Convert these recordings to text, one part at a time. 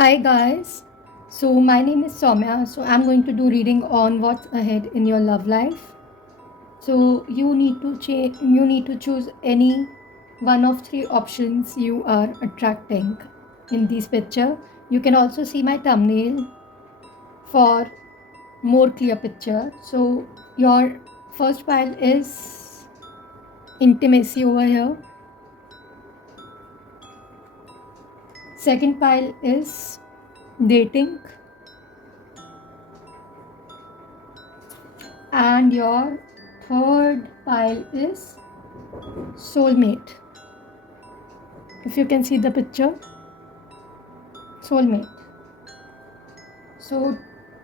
Hi guys, so my name is Soumya. So I'm going to do reading on what's ahead in your love life. So you need to choose any one of three options you are attracting in this picture. You can also see my thumbnail for more clear picture. So your first pile is intimacy over here. Second pile is dating, and your third pile is soulmate. If you can see the picture, soulmate. So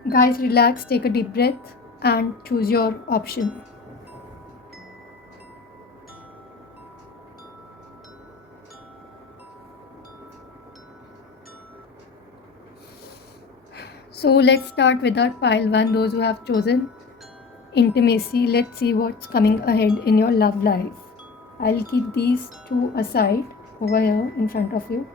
guys, relax, take a deep breath and choose your option. So let's start with our pile 1, those who have chosen intimacy. Let's see what's coming ahead in your love life. I'll keep these two aside over here in front of you.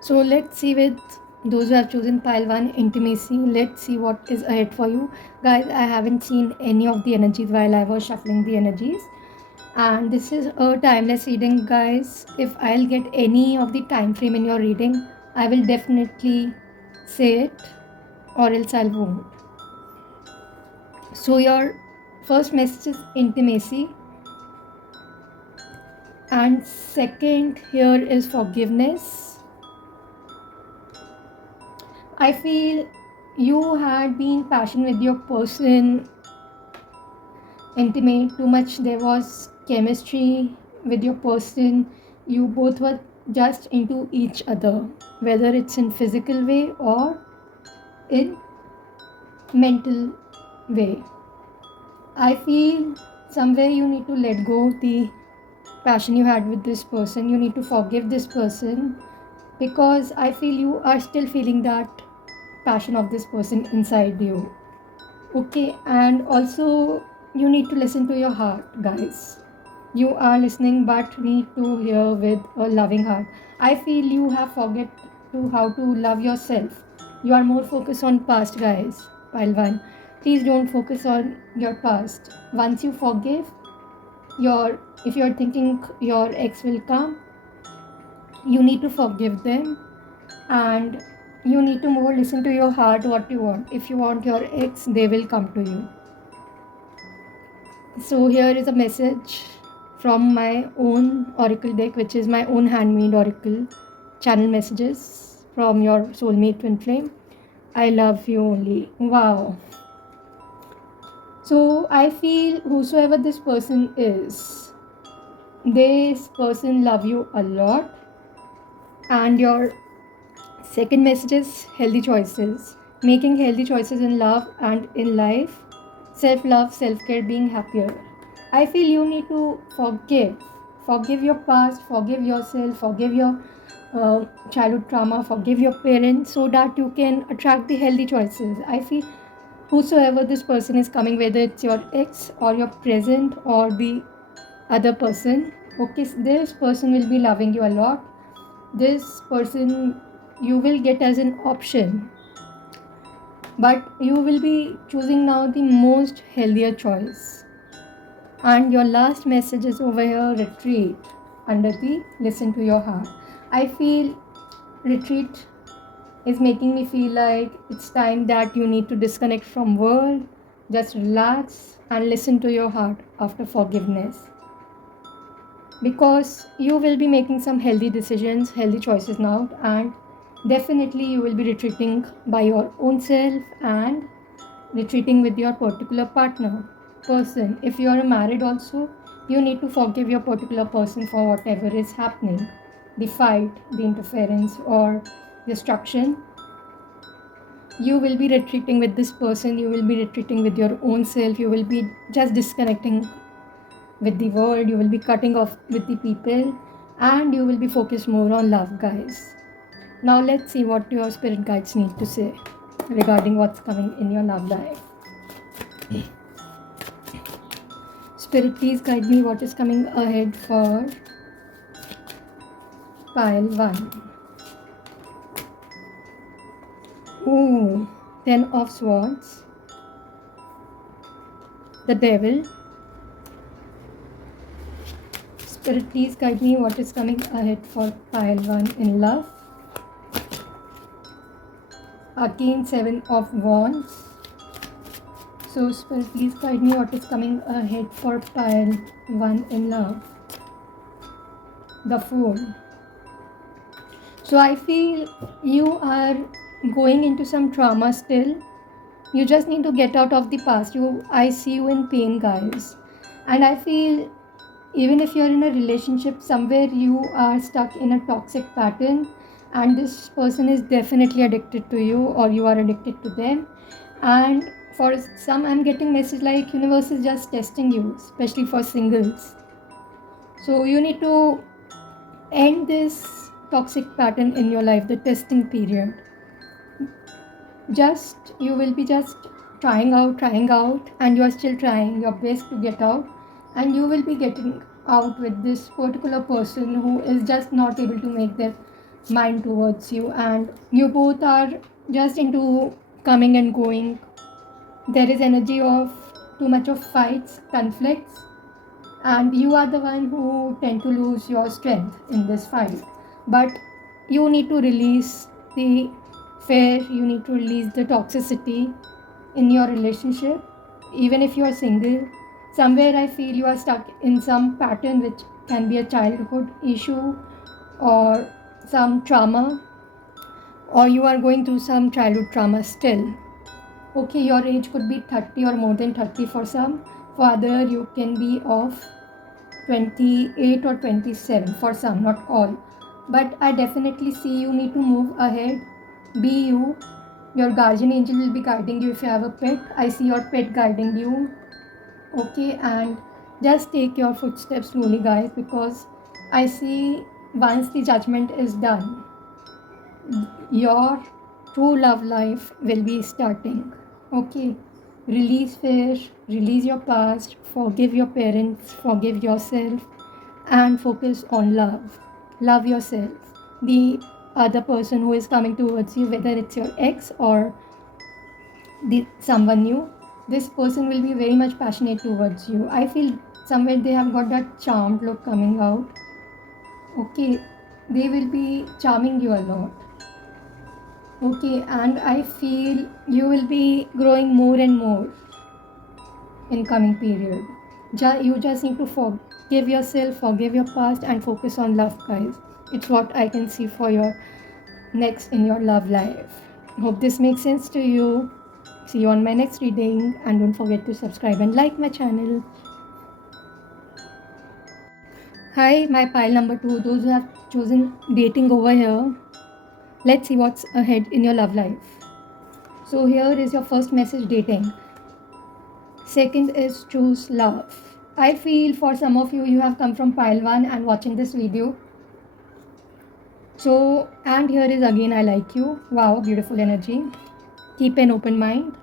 So let's see with those who have chosen pile 1 intimacy. Let's see what is ahead for you. Guys, I haven't seen any of the energies while I was shuffling the energies. And this is a timeless reading, guys. If I'll get any of the time frame in your reading, I will definitely say it, or else I won't. So your first message is intimacy, and second here is forgiveness. I feel you had been passionate with your person, intimate too much. There was chemistry with your person. You both were just into each other, whether it's in physical way or in mental way. I feel somewhere you need to let go the passion you had with this person. You need to forgive this person, because I feel you are still feeling that passion of this person inside you. Okay, and also you need to listen to your heart, guys. You are listening but need to hear with a loving heart. I feel you have forget to how to love yourself. You are more focused on past, guys. Pile 1, please don't focus on your past. Once you forgive your, if you're thinking your ex will come, you need to forgive them, and you need to more listen to your heart what you want. If you want your ex, they will come to you. So here is a message from my own oracle deck, which is my own handmade oracle channel messages from your soulmate twin flame. I love you only. Wow. So I feel whosoever this person is, this person love you a lot. And your second message is healthy choices. Making healthy choices in love and in life. Self-love, self-care, being happier. I feel you need to forgive your past, forgive yourself, forgive your childhood trauma, forgive your parents, so that you can attract the healthy choices. I feel whosoever this person is coming, whether it's your ex or your present or the other person, okay, this person will be loving you a lot. This person you will get as an option, but you will be choosing now the most healthier choice. And your last message is over here, retreat under the listen to your heart. I feel retreat is making me feel like it's time that you need to disconnect from world, just relax and listen to your heart after forgiveness, because you will be making some healthy decisions, healthy choices now, and definitely you will be retreating by your own self and retreating with your particular partner person. If you are married also, you need to forgive your particular person for whatever is happening, the fight, the interference or destruction. You will be retreating with this person, you will be retreating with your own self, you will be just disconnecting with the world, you will be cutting off with the people, and you will be focused more on love, guys. Now let's see what your spirit guides need to say regarding what's coming in your love life. Spirit, please guide me what is coming ahead for pile 1. Ooh, 10 of Swords, the Devil. Spirit, please guide me what is coming ahead for pile 1 in love. Again, 7 of Wands. So, Spirit, please guide me what is coming ahead for pile 1 in love. The Fool. So, I feel you are going into some trauma still. You just need to get out of the past. I see you in pain, guys. And I feel even if you're in a relationship, somewhere you are stuck in a toxic pattern, and this person is definitely addicted to you, or you are addicted to them. And for some, I'm getting message like universe is just testing you, especially for singles. So you need to end this toxic pattern in your life, the testing period. You will be just trying out, and you are still trying your best to get out, and you will be getting out with this particular person who is just not able to make their mind towards you, and you both are just into coming and going. There is energy of too much of fights, conflicts, and you are the one who tend to lose your strength in this fight. But you need to release the fear, you need to release the toxicity in your relationship. Even if you are single, somewhere I feel you are stuck in some pattern which can be a childhood issue or some trauma, or you are going through some childhood trauma still. Okay, your age could be 30 or more than 30 for some. For other, you can be of 28 or 27 for some, not all. But I definitely see you need to move ahead. Be you. Your guardian angel will be guiding you if you have a pet. I see your pet guiding you. Okay, and just take your footsteps slowly, guys, because I see once the judgment is done, your true love life will be starting. Okay, release fear, release your past, forgive your parents, forgive yourself, and focus on love. Love yourself. The other person who is coming towards you, whether it's your ex or someone new, this person will be very much passionate towards you. I feel somewhere they have got that charmed look coming out. Okay, they will be charming you a lot. Okay, and I feel you will be growing more and more in coming period. You just need to forgive yourself, forgive your past, and focus on love, guys. It's what I can see for your next in your love life. Hope this makes sense to you. See you on my next reading, and don't forget to subscribe and like my channel. Hi, my pile number 2, those who have chosen dating over here. Let's see what's ahead in your love life. So here is your first message, dating. Second is choose love. I feel for some of you, you have come from pile 1 and watching this video. So, and here is again, I like you. Wow, beautiful energy. Keep an open mind.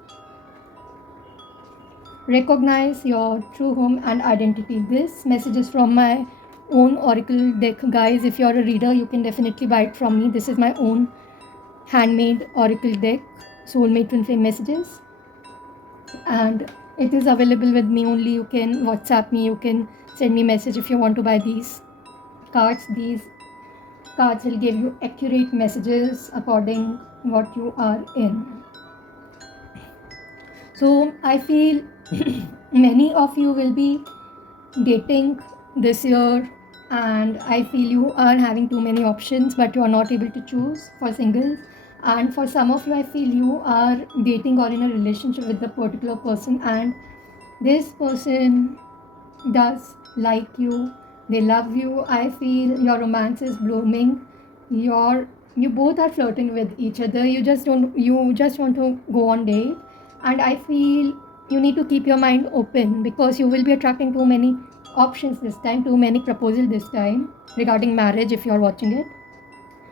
Recognize your true home and identity. This message is from my own oracle deck, guys. If you're a reader, you can definitely buy it from me. This is my own handmade oracle deck, soulmate twin flame messages, and it is available with me only. You can WhatsApp me, you can send me message if you want to buy these cards. These cards will give you accurate messages according what you are in. So I feel many of you will be dating this year, and I feel you are having too many options but you are not able to choose for singles. And for some of you, I feel you are dating or in a relationship with a particular person, and this person does like you, they love you. I feel your romance is blooming. You both are flirting with each other. You just want to go on date, and I feel you need to keep your mind open because you will be attracting too many options this time, too many proposals this time regarding marriage. If you are watching it,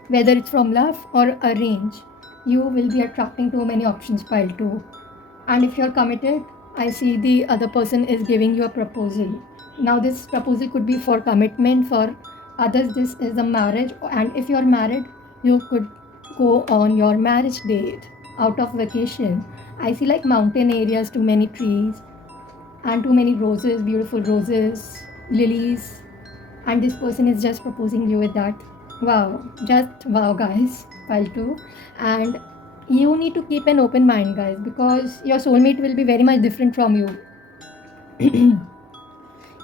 whether it's from love or arrange, you will be attracting too many options pile 2. And if you're committed, I see the other person is giving you a proposal. Now, this proposal could be for commitment, for others, this is a marriage. And if you're married, you could go on your marriage date out of vacation. I see like mountain areas, too many trees, and too many roses, beautiful roses, lilies. And this person is just proposing you with that. Wow, just wow, guys. Pile two. And you need to keep an open mind, guys, because your soulmate will be very much different from you.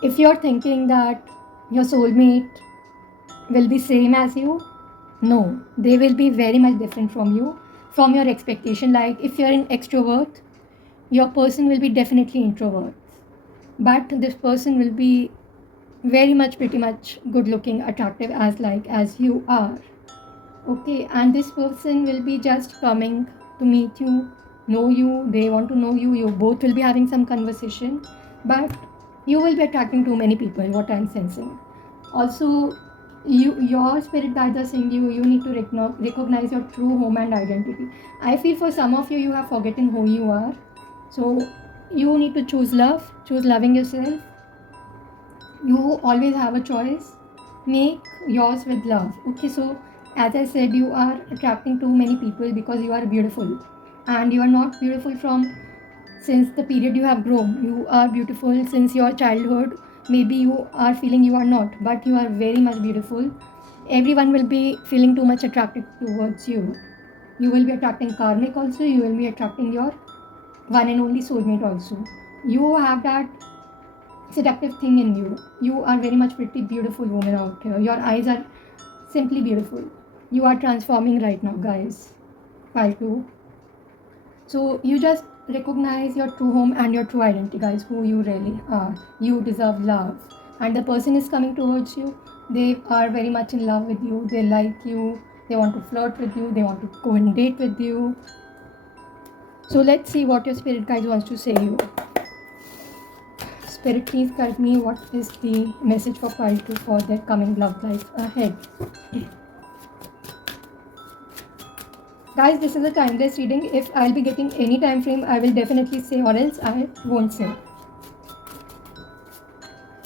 If you're thinking that your soulmate will be same as you, no, they will be very much different from you, from your expectation. Like if you're an extrovert, your person will be definitely introvert, but this person will be very much pretty much good looking, attractive as you are. Okay, and this person will be just coming to meet you, know you, they want to know you, you both will be having some conversation, but you will be attracting too many people, what I'm sensing. Also, your spirit guides are saying you need to recognize your true home and identity. I feel for some of you, you have forgotten who you are. So you need to choose love, choose loving yourself. You always have a choice. Make yours with love. Okay, so as I said, you are attracting too many people because you are beautiful, and you are not beautiful from since the period you have grown. You are beautiful since your childhood. Maybe you are feeling you are not, but you are very much beautiful. Everyone will be feeling too much attracted towards you. You will be attracting karmic also. You will be attracting your one and only soulmate also. You have that seductive thing in you. You are very much pretty beautiful woman out here. Your eyes are simply beautiful. You are transforming right now, guys. Pile 2. So you just recognize your true home and your true identity, guys, who you really are. You deserve love. And the person is coming towards you. They are very much in love with you. They like you. They want to flirt with you. They want to go and date with you. So let's see what your spirit guide wants to say you. Spirit, please guide me. What is the message for pile 2 for their coming love life ahead? Guys, this is a timeless reading. If I'll be getting any time frame, I will definitely say, or else I won't say.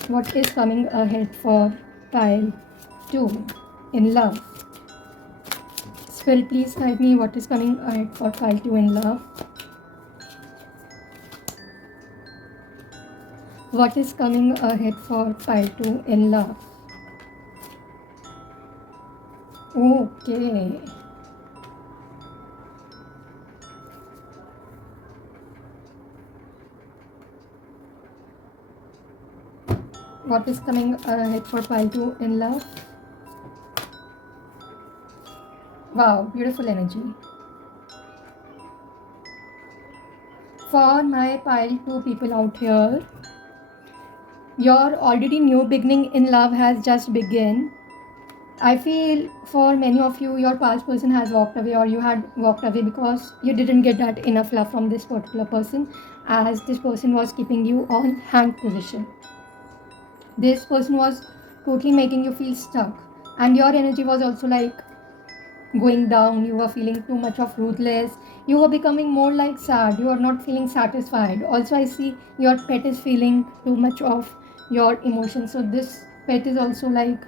What is coming ahead for pile 2 in love? Spirit, please guide me. What is coming ahead for pile 2 in love? What is coming ahead for pile 2 in love? Okay. What is coming ahead for pile 2 in love? Wow, beautiful energy. For my pile 2 people out here, your already new beginning in love has just begun. I feel for many of you, your past person has walked away, or you had walked away because you didn't get that enough love from this particular person, as this person was keeping you on hand position. This person was totally making you feel stuck, and your energy was also like going down. You were feeling too much of ruthless. You were becoming more like sad. You are not feeling satisfied. Also, I see your pet is feeling too much of your emotions. So this pet is also like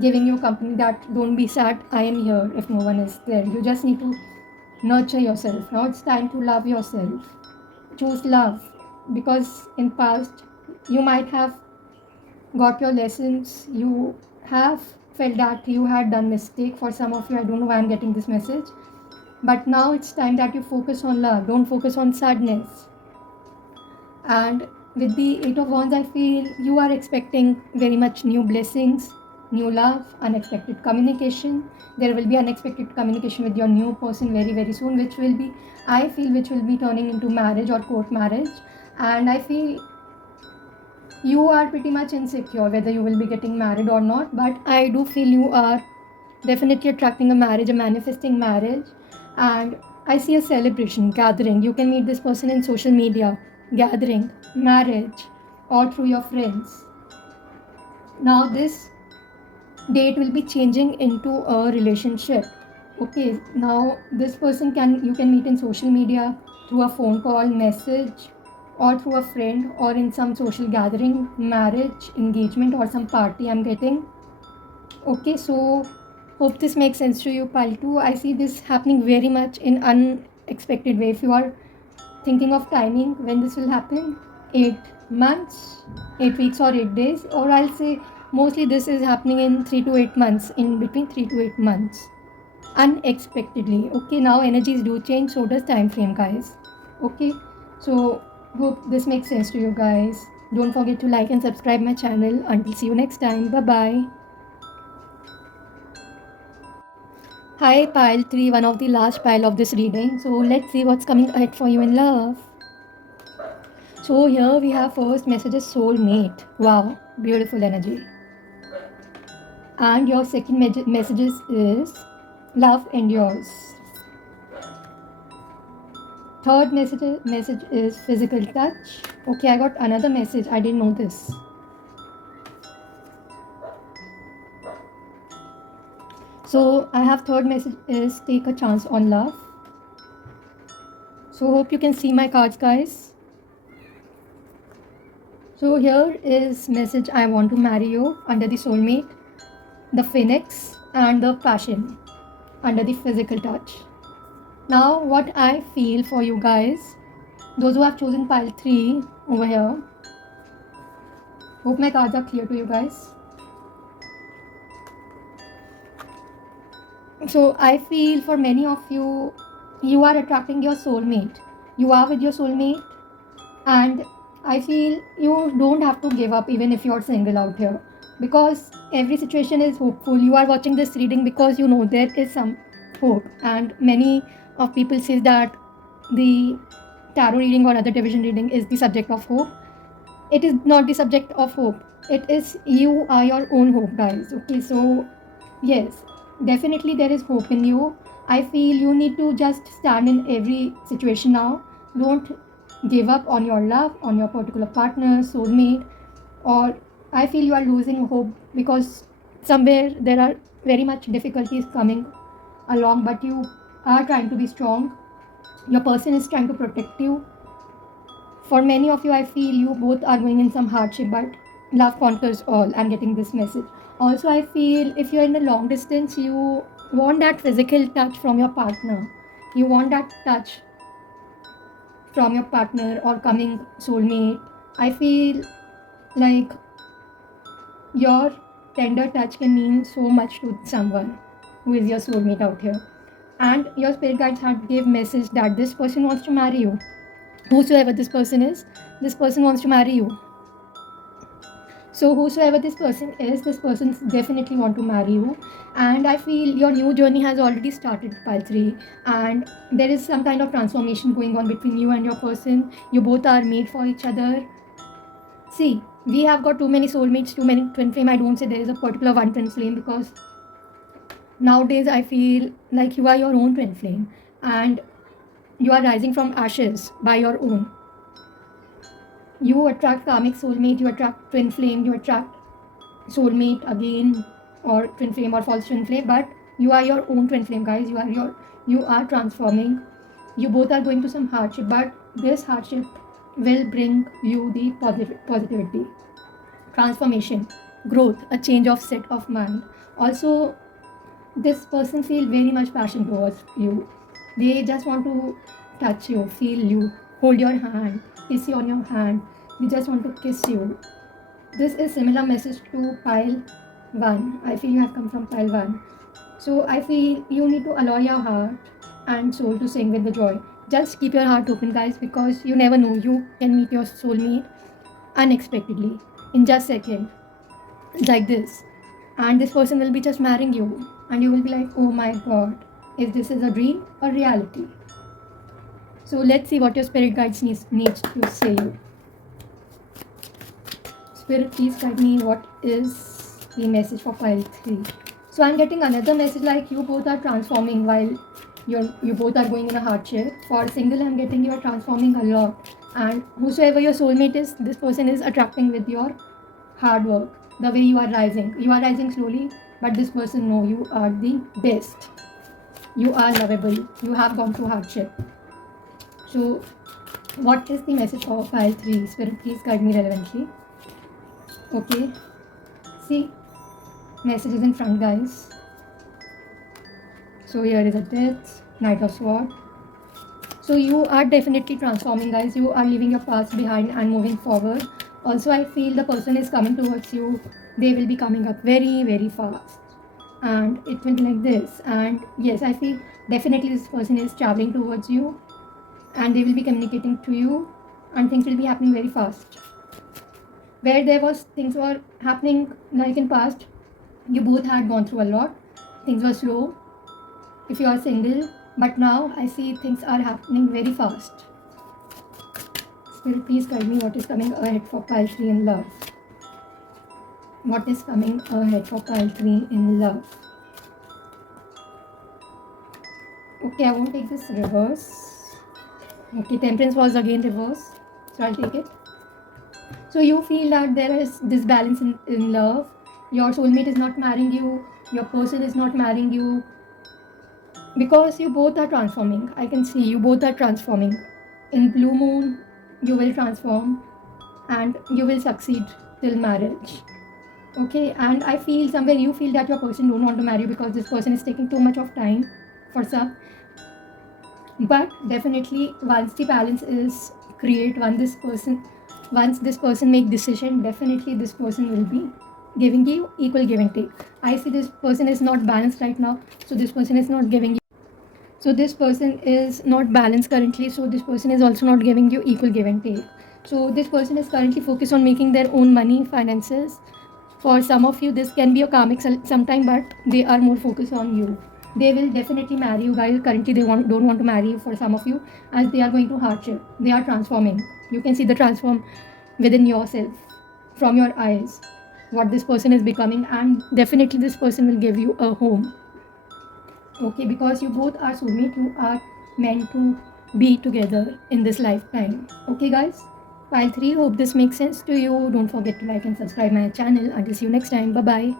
giving you company that don't be sad, I am here if no one is there. You just need to nurture yourself. Now it's time to love yourself. Choose love, because in past you might have got your lessons. You have felt that you had done mistake. For some of you, I don't know why I'm getting this message, but now it's time that you focus on love. Don't focus on sadness. And with the 8 of Wands, I feel you are expecting very much new blessings, new love, unexpected communication. There will be unexpected communication with your new person very, very soon, which will be, I feel, which will be turning into marriage or court marriage. And I feel you are pretty much insecure whether you will be getting married or not, but I do feel you are definitely attracting a marriage, a manifesting marriage. And I see a celebration, gathering. You can meet this person in social media, gathering, marriage, or through your friends. Now this date will be changing into a relationship. Okay, now this person you can meet in social media, through a phone call, message, or through a friend, or in some social gathering, marriage, engagement, or some party I'm getting. Okay, so hope this makes sense to you, pile 2. I see this happening very much in unexpected way. If you are thinking of timing when this will happen, 8 months, 8 weeks, or 8 days, or I'll say mostly this is happening in 3 to 8 months, in between 3 to 8 months, unexpectedly. Okay, now energies do change, so does time frame, guys. Okay, so hope this makes sense to you guys. Don't forget to like and subscribe my channel. Until see you next time, bye bye. Hi, pile 3, one of the last pile of this reading. So let's see what's coming ahead for you in love. So here we have first messages, soulmate. Wow, beautiful energy. And your second messages is love endures. Third message is physical touch. Okay, I got another message. I didn't know this. So I have third message is take a chance on love. So hope you can see my cards, guys. So here is message, I want to marry you, under the soulmate, the phoenix, and the passion, under the physical touch. Now what I feel for you guys, those who have chosen pile 3 over here, hope my cards are clear to you guys. So I feel for many of you, you are attracting your soulmate. You are with your soulmate, and I feel you don't have to give up even if you're single out here, because every situation is hopeful. You are watching this reading because you know there is some hope, and many of people say that the tarot reading or other division reading is the subject of hope. It is not the subject of hope. It is, you are your own hope, guys. Okay, so yes, definitely there is hope in you. I feel you need to just stand in every situation now. Don't give up on your love, on your particular partner, soulmate, or I feel you are losing hope because somewhere there are very much difficulties coming along, but you are trying to be strong. Your person is trying to protect you. For many of you, I feel you both are going in some hardship, but love conquers all. I'm getting this message. Also, I feel if you're in a long distance, you want that physical touch from your partner. You want that touch from your partner or coming soulmate. I feel like your tender touch can mean so much to someone who is your soulmate out here. And your spirit guides had give message that this person wants to marry you. Whosoever this person is, this person wants to marry you. So whosoever this person is, this person definitely want to marry you. And I feel your new journey has already started, pile 3. And there is some kind of transformation going on between you and your person. You both are made for each other. See, we have got too many soulmates, too many twin flame. I don't say there is a particular one twin flame, because nowadays I feel like you are your own twin flame. And you are rising from ashes by your own. You attract karmic soulmate, you attract twin flame, you attract soulmate again, or twin flame or false twin flame, but you are your own twin flame, guys. You are transforming. You both are going through some hardship, but this hardship will bring you the positivity, transformation, growth, a change of set of mind. Also, this person feel very much passion towards you. They just want to touch you, feel you, hold your hand, kiss you on your hand. They just want to kiss you. This is similar message to pile 1. I feel you have come from pile 1. So I feel you need to allow your heart and soul to sing with the joy. Just keep your heart open, guys, because you never know. You can meet your soulmate unexpectedly in just a second, like this. And this person will be just marrying you. And you will be like, oh my god, if this is a dream or reality. So let's see what your spirit guides needs to say you. Spirit, please guide me. What is the message for pile 3? So I'm getting another message like you both are transforming while you both are going in a hardship. For single, I'm getting you are transforming a lot. And whosoever your soulmate is, this person is attracting with your hard work. The way you are rising. You are rising slowly, but this person know you are the best. You are lovable. You have gone through hardship. So What is the message for pile 3? Spirit, please guide me relevantly. Okay. See, message is in front, guys. So here is a death, Knight of Swords. So you are definitely transforming, guys. You are leaving your past behind and moving forward. Also, I feel the person is coming towards you. They will be coming up very, very fast. And it will be like this. And yes, I feel definitely this person is traveling towards you. And they will be communicating to you. And things will be happening very fast. Where there was things were happening like in past, you both had gone through a lot. Things were slow if you are single, but now I see things are happening very fast. Spirit, please guide me what is coming ahead for pile 3 in love. What is coming ahead for pile 3 in love? Okay, I won't take this reverse. Okay, Temperance was again reverse, so I'll take it. So you feel that there is disbalance in love. Your soulmate is not marrying you. Your person is not marrying you. Because you both are transforming. I can see you both are transforming. In blue moon, you will transform and you will succeed till marriage. Okay, and I feel somewhere you feel that your person don't want to marry you because this person is taking too much of time for some. But definitely once the balance is create, once this person make decision, definitely this person will be giving you equal give and take. I see this person is not balanced right now, so this person is not giving you. So this person is not balanced currently, so this person is also not giving you equal give and take. So this person is currently focused on making their own money, finances. For some of you, this can be a karmic sometime, but they are more focused on you. They will definitely marry you guys. Currently, they don't want to marry you for some of you, as they are going to hardship. They are transforming. You can see the transform within yourself from your eyes, what this person is becoming, and definitely this person will give you a home. Okay, because you both are soulmate, you are meant to be together in this lifetime. Okay, guys. Pile 3, hope this makes sense to you. Don't forget to like and subscribe my channel. Until see you next time. Bye bye.